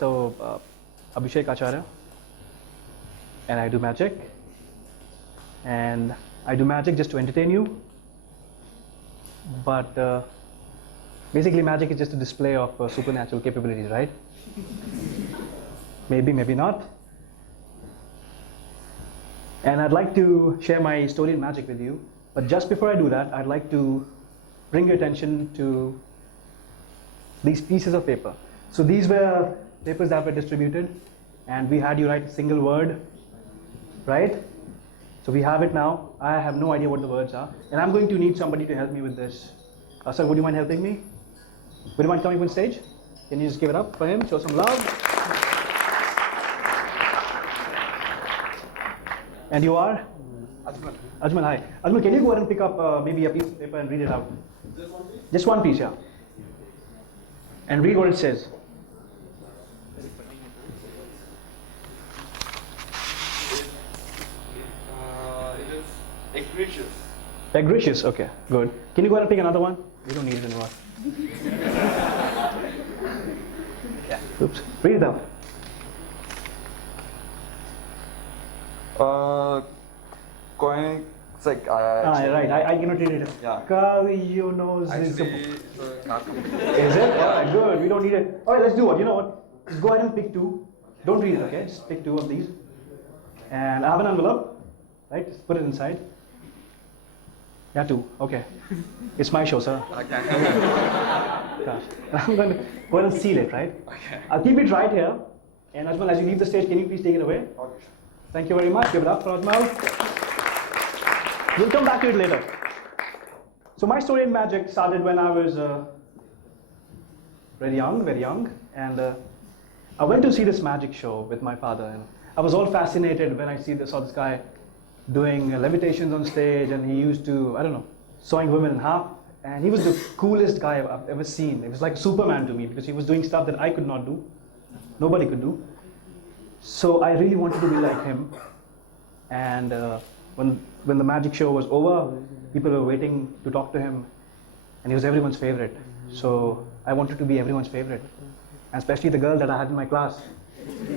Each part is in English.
Abhishek Acharya, and I do magic. And I do magic just to entertain you. But basically, magic is just a display of supernatural capabilities, right? Maybe, maybe not. And I'd like to share my story in magic with you. But just before I do that, I'd like to bring your attention to these pieces of paper. So these were papers that were distributed, and we had you write a single word, right? So we have it now. I have no idea what the words are, and I'm going to need somebody to help me with this. Sir, would you mind helping me? Would you mind coming on stage? Can you just give it up for him? Show some love. And you are? Ajmal. Ajmal, hi. Ajmal, can you go ahead and pick up maybe a piece of paper and read it out? Just one piece? Just one piece, yeah. And read what it says. It is egregious. Egregious, okay, good. Can you go ahead and pick another one? We don't need it anymore. Yeah, oops. Read it out. Coin, it's like Right, I cannot read it. Yeah. Kaviyo knows actually, it's a cartoon. Is it? Yeah, good. We don't need it. Alright, let's do what? You know what? Just go ahead and pick two. Don't read it, okay? Just pick two of these. And I have an envelope, right? Just put it inside. Yeah, two. Okay. It's my show, sir. Okay. Gosh. I'm going to go ahead and seal it, right? Okay. I'll keep it right here. And Ajmal, as you leave the stage, can you please take it away? Okay. Thank you very much. Give it up for Ajmal. We'll come back to it later. So my story in magic started when I was very young, and I went to see this magic show with my father, and I was all fascinated when I saw this guy doing levitations on stage, and he used to, I don't know, sawing women in half, and he was the coolest guy I've ever seen. It was like Superman to me because he was doing stuff that I could not do, nobody could do. So I really wanted to be like him, and when the magic show was over, people were waiting to talk to him, and he was everyone's favorite. So I wanted to be everyone's favorite, and especially the girl that I had in my class.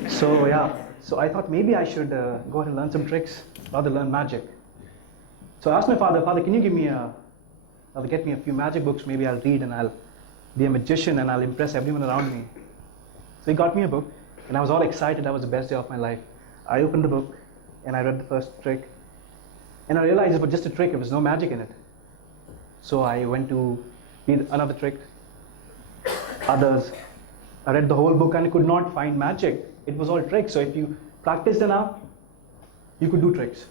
So yeah, so I thought maybe I should go ahead and learn some tricks, rather learn magic. So I asked my father, can you get me a few magic books? Maybe I'll read and I'll be a magician and I'll impress everyone around me. So he got me a book, and I was all excited. That was the best day of my life. I opened the book and I read the first trick. And I realized it was just a trick, there was no magic in it. So I went to read another trick, others. I read the whole book and I could not find magic. It was all tricks. So if you practiced enough, you could do tricks.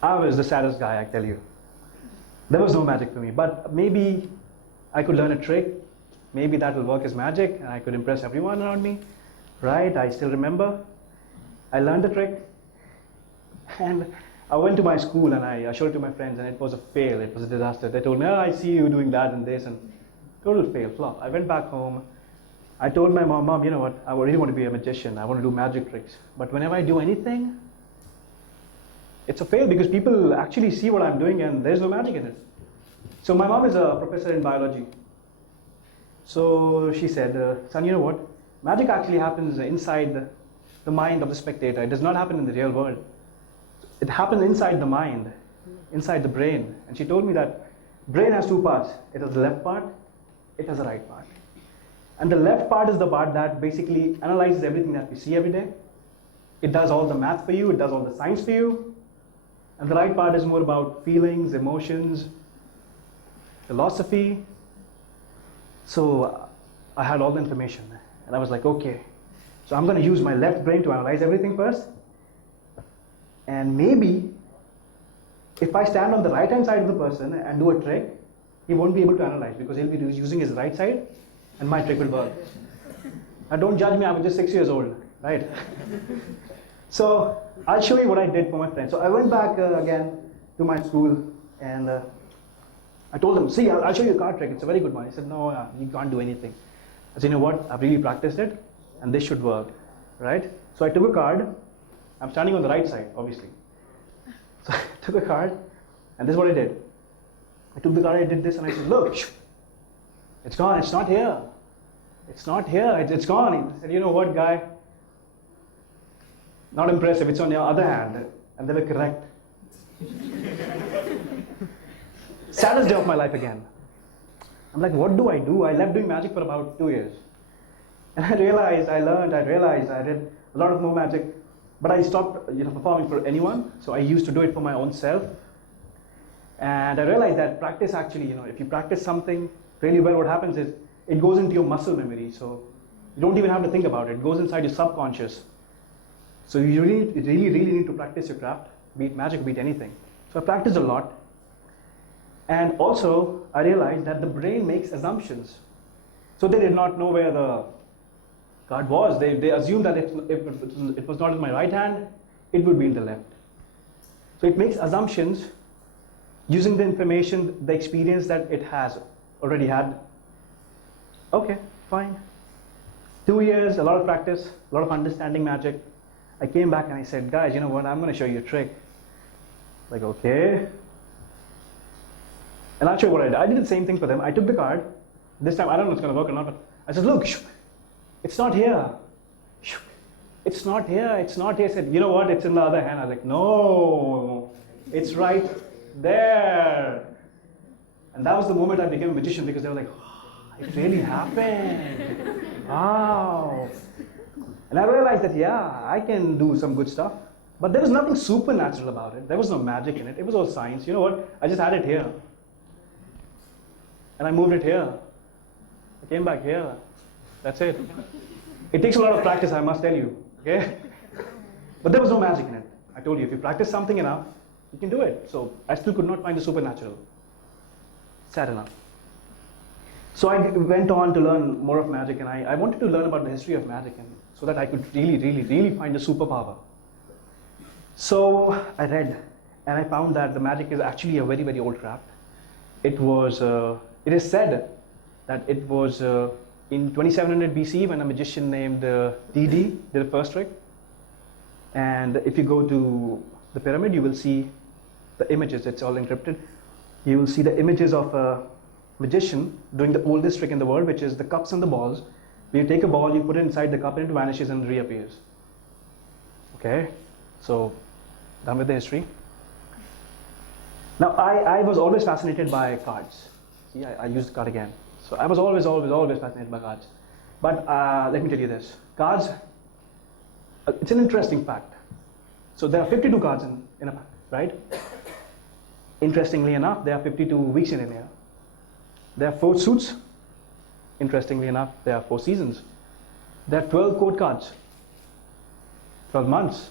I was the saddest guy, I tell you. There was no magic for me, but maybe I could learn a trick. Maybe that will work as magic and I could impress everyone around me. Right, I still remember. I learned the trick. And I went to my school and I showed it to my friends, and it was a fail, it was a disaster. They told me, I see you doing that and this, and total fail, flop. I went back home, I told my mom, you know what, I really want to be a magician, I want to do magic tricks. But whenever I do anything, it's a fail because people actually see what I'm doing and there's no magic in it. So my mom is a professor in biology. So she said, son, you know what, magic actually happens inside the mind of the spectator. It does not happen in the real world. It happens inside the mind, inside the brain. And she told me that brain has two parts. It has the left part, it has the right part. And the left part is the part that basically analyzes everything that we see every day. It does all the math for you, it does all the science for you. And the right part is more about feelings, emotions, philosophy. So I had all the information. And I was like, okay, so I'm going to use my left brain to analyze everything first. And maybe if I stand on the right hand side of the person and do a trick, he won't be able to analyze because he'll be using his right side and my trick will work. Now don't judge me, I was just 6 years old, right? So I'll show you what I did for my friends. So I went back again to my school and I told them, see, I'll show you a card trick, it's a very good one. He said, no, you can't do anything. I said, you know what, I've really practiced it and this should work, right? So I took a card. I'm standing on the right side, obviously. So I took a card, and this is what I did. I took the card, I did this, and I said, look, it's gone, it's not here. It's not here, it's gone. He said, you know what, guy? Not impressive, it's on your other hand. And they were correct. Saddest day of my life again. I'm like, what do? I left doing magic for about 2 years. And I realized, I did a lot of more magic, but I stopped performing for anyone. So I used to do it for my own self. And I realized that practice actually, if you practice something really well, what happens is it goes into your muscle memory. So you don't even have to think about it. It goes inside your subconscious. So you really need to practice your craft, be it magic, be it anything. So I practiced a lot. And also, I realized that the brain makes assumptions. So they did not know where the card was. They assumed that if it was not in my right hand, it would be in the left. So it makes assumptions using the information, the experience that it has already had. Okay, fine. 2 years, a lot of practice, a lot of understanding magic. I came back and I said, guys, you know what, I'm going to show you a trick. Like, okay. And I'll show you what I did. I did the same thing for them. I took the card. This time, I don't know if it's going to work or not, but I said, look, it's not here. It's not here, it's not here. I said, you know what, it's in the other hand. I was like, no, it's right there. And that was the moment I became a magician, because they were like, oh, it really happened. Wow. And I realized that, yeah, I can do some good stuff. But there was nothing supernatural about it. There was no magic in it. It was all science. You know what? I just had it here. And I moved it here. I came back here. That's it. It takes a lot of practice, I must tell you. Okay? But there was no magic in it. I told you, if you practice something enough, you can do it. So I still could not find the supernatural. Sad enough. So I went on to learn more of magic, and I wanted to learn about the history of magic, and so that I could really find a superpower. So I read, and I found that the magic is actually a very old craft. It is said that it was in 2700 BC when a magician named DD did the first trick. And if you go to the pyramid, you will see the images. It's all encrypted. You will see the images of a magician doing the oldest trick in the world, which is the cups and the balls. You take a ball, you put it inside the cup, and it vanishes and reappears. Okay, so done with the history. Now, I was always fascinated by cards. See, I used the card again. So I was always fascinated by cards. But let me tell you this. Cards, it's an interesting fact. So there are 52 cards in a pack, right? Interestingly enough, there are 52 weeks in a year. There are 4 suits. Interestingly enough, there are 4 seasons. There are 12 code cards. 12 months.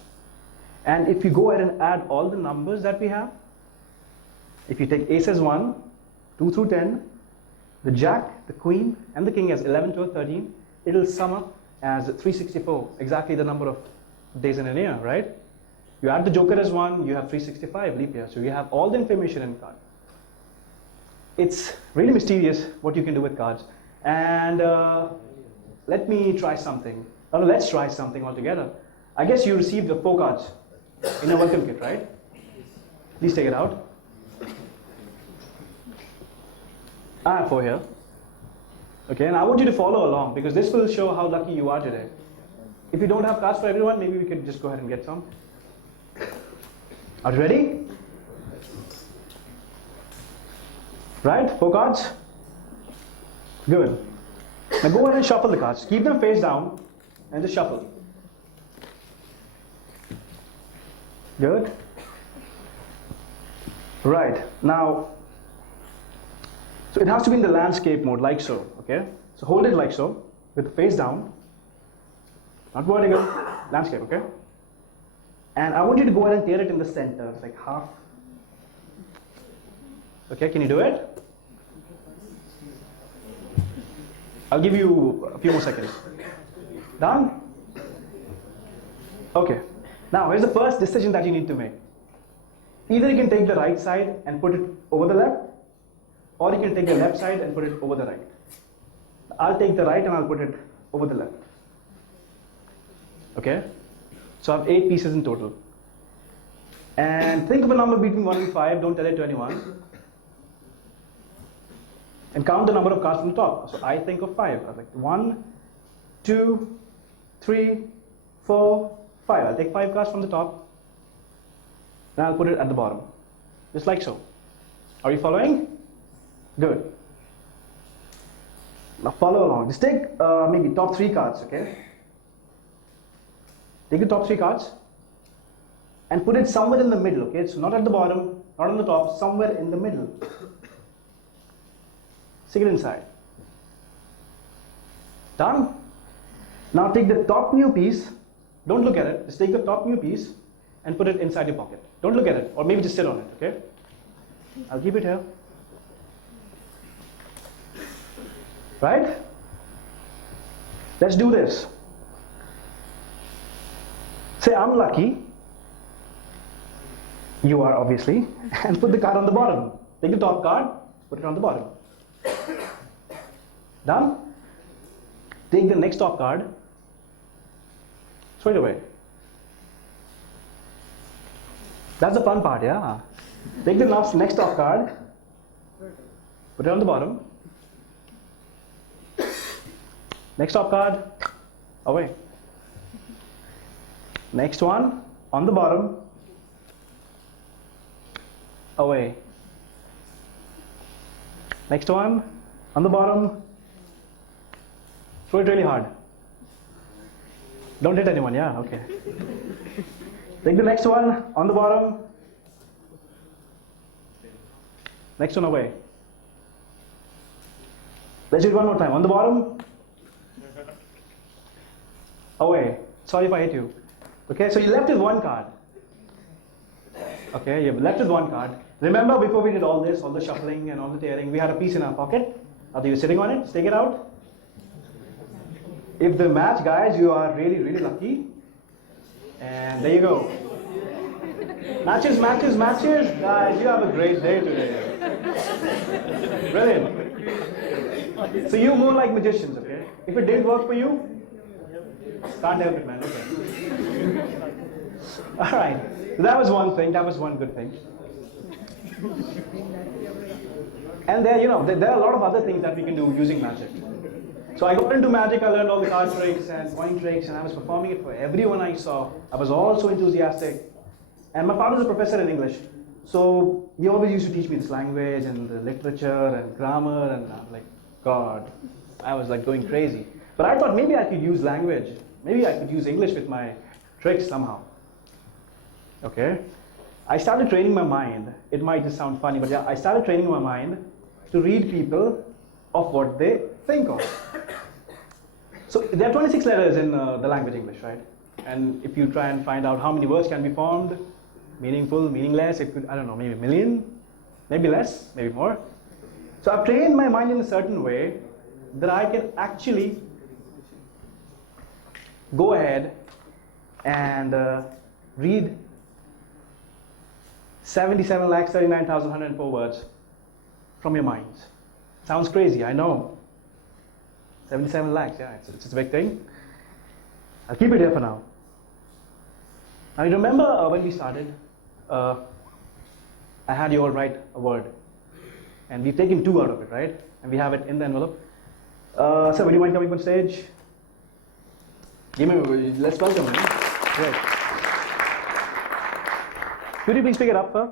And if you go ahead and add all the numbers that we have, if you take ace as 1, 2 through 10, the jack, the queen, and the king as 11, 12, 13, it'll sum up as 364, exactly the number of days in a year, right? You add the joker as 1, you have 365 leap year. So you have all the information in card. It's really mysterious what you can do with cards. And let me try something. Oh, no, let's try something altogether. I guess you received the 4 cards in a welcome kit, right? Please take it out. I have 4 here. Okay, and I want you to follow along, because this will show how lucky you are today. If you don't have cards for everyone, maybe we could just go ahead and get some. Are you ready? Right, 4 cards? Good. Now go ahead and shuffle the cards. Keep them face down and just shuffle. Good. Right, now, so it has to be in the landscape mode, like so, okay? So hold it like so, with the face down, not vertical, landscape, okay? And I want you to go ahead and tear it in the center, like half. Okay, can you do it? I'll give you a few more seconds. Done? Okay. Now, here's the first decision that you need to make. Either you can take the right side and put it over the left, or you can take the left side and put it over the right. I'll take the right and I'll put it over the left. Okay? So I have 8 pieces in total. And think of a number between 1 and 5, don't tell it to anyone. And count the number of cards from the top. So I think of 5. I was like 1, 2, 3, 4, 5. I'll take 5 cards from the top, and I'll put it at the bottom, just like so. Are you following? Good. Now follow along. Just take maybe top 3 cards, okay? Take the top 3 cards and put it somewhere in the middle, okay? So not at the bottom, not on the top, somewhere in the middle. Stick it inside. Done? Now take the top new piece, don't look at it, just take the top new piece and put it inside your pocket. Don't look at it, or maybe just sit on it, okay? I'll keep it here. Right? Let's do this. Say, I'm lucky. You are, obviously. And put the card on the bottom. Take the top card, put it on the bottom. Done? Take the next top card, throw it away. That's the fun part, yeah? Take the next top card, put it on the bottom. Next top card, away. Next one, on the bottom, away. Next one, on the bottom, throw it really hard. Don't hit anyone, yeah? Okay. Take the next one, on the bottom. Next one away. Let's do it one more time. On the bottom. Away. Sorry if I hit you. Okay, so you left with one card. Okay, you left with one card. Remember before we did all this, all the shuffling and all the tearing, we had a piece in our pocket. After you're sitting on it, just take it out. If the match, guys, you are really, really lucky. And there you go. Matches, matches, matches. Guys, you have a great day today. Brilliant. So you're more like magicians, okay? If it didn't work for you, can't help it, man. Okay. All right. So that was one thing. That was one good thing. And there, you know, there are a lot of other things that we can do using magic. So I got into magic, I learned all the card tricks and coin tricks, and I was performing it for everyone I saw. I was all so enthusiastic. And my father's a professor in English. So he always used to teach me this language and the literature and grammar, and I'm like, God, I was like going crazy. But I thought maybe I could use language. Maybe I could use English with my tricks somehow. Okay? I started training my mind. It might just sound funny, but yeah, I started training my mind to read people of what they think of. So there are 26 letters in the language English, right? And if you try and find out how many words can be formed, meaningful, meaningless, it could, I don't know, maybe a million, maybe less, maybe more. So I've trained my mind in a certain way that I can actually go ahead and read 77,39,104 words from your minds. Sounds crazy, I know. 77 lakhs, yeah, it's a big thing. I'll keep it here for now. Now you remember when we started, I had you all write a word. And we've taken 2 out of it, right? And we have it in the envelope. Sir, would you mind coming on stage? Let's welcome him. Great. Could you please pick it up, sir?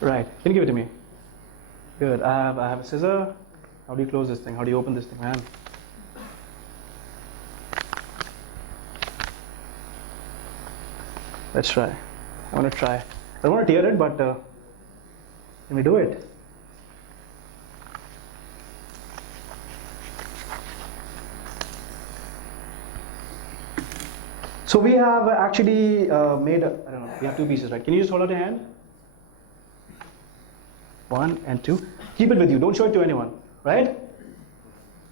Right, can you give it to me? Good, I have a scissor. How do you close this thing? How do you open this thing, man? Let's try. I want to try. I don't want to tear it, but can we do it? So we have actually made, I don't know, we have 2 pieces, right? Can you just hold out your hand? 1 and 2. Keep it with you, don't show it to anyone, right?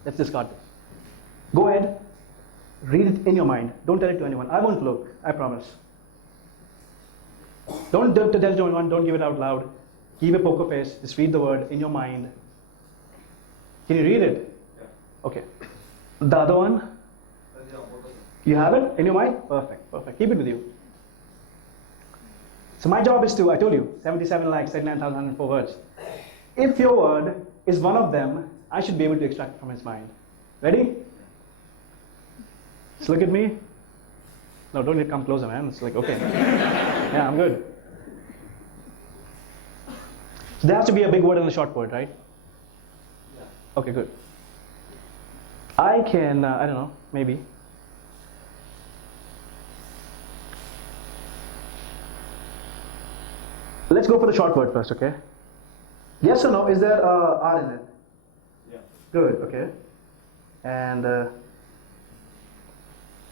Let's discard this. Go ahead, read it in your mind. Don't tell it to anyone. I won't look, I promise. Don't tell it to anyone, don't give it out loud. Keep a poker face, just read the word in your mind. Can you read it? Okay. The other one? You have it in your mind? Perfect, perfect. Keep it with you. So my job is to, I told you, 77,39,104 words. If your word is one of them, I should be able to extract it from his mind. Ready? Just look at me. No, don't come closer, man. It's like, okay. Yeah, I'm good. So there has to be a big word and a short word, right? Yeah. Okay, good. I can, I don't know, maybe. Let's go for the short word first, okay? Yes or no, is there R in it? Yeah. Good, okay. And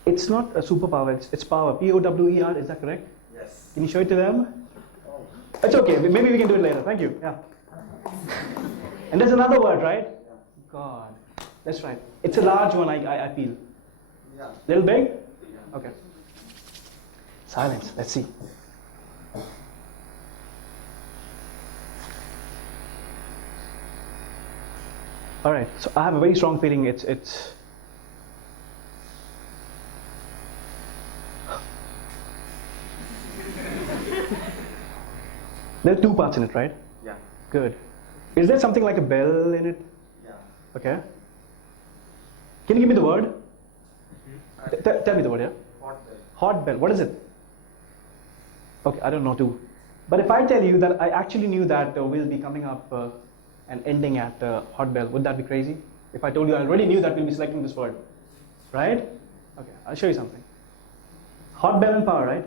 it's not a superpower, it's power. P-O-W-E-R, is that correct? Yes. Can you show it to them? It's okay, maybe we can do it later. Thank you. Yeah. And there's another word, right? Yeah. God. That's right. It's a large one, I feel. Yeah. Little big? Yeah. Okay. Silence. Let's see. All right. So I have a very strong feeling it's there are two parts in it, right? Yeah. Good. Is there something like a bell in it? Yeah. Okay. Can you give me the word? Tell me the word, yeah? Hot bell. Hot bell. What is it? Okay, I don't know too. But if I tell you that I actually knew that we'll be coming up and ending at hot bell, would that be crazy? If I told you I already knew that we'll be selecting this word, right? Okay, I'll show you something. Hot bell and power, right?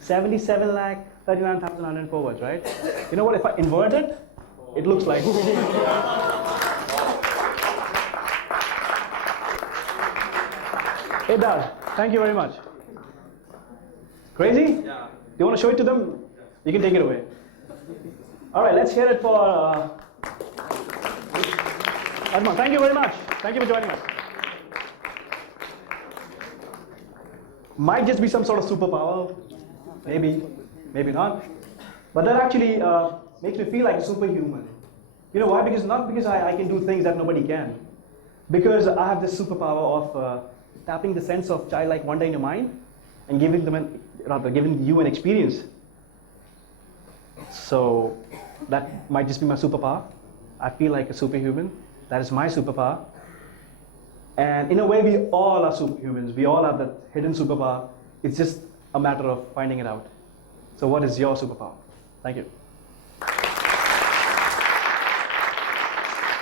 77 lakh 39,104 words, right? You know what? If I invert it, it looks like. It does. Thank you very much. Crazy? Yeah. Do you want to show it to them? You can take it away. All right, let's hear it for Adman. Thank you very much. Thank you for joining us. Might just be some sort of superpower. Maybe, maybe not. But that actually makes me feel like a superhuman. You know why? Because not because I can do things that nobody can. Because I have this superpower of tapping the sense of childlike wonder in your mind and giving you an experience. So that might just be my superpower. I feel like a superhuman. That is my superpower. And in a way, we all are superhumans. We all have that hidden superpower. It's just a matter of finding it out. So what is your superpower? Thank you.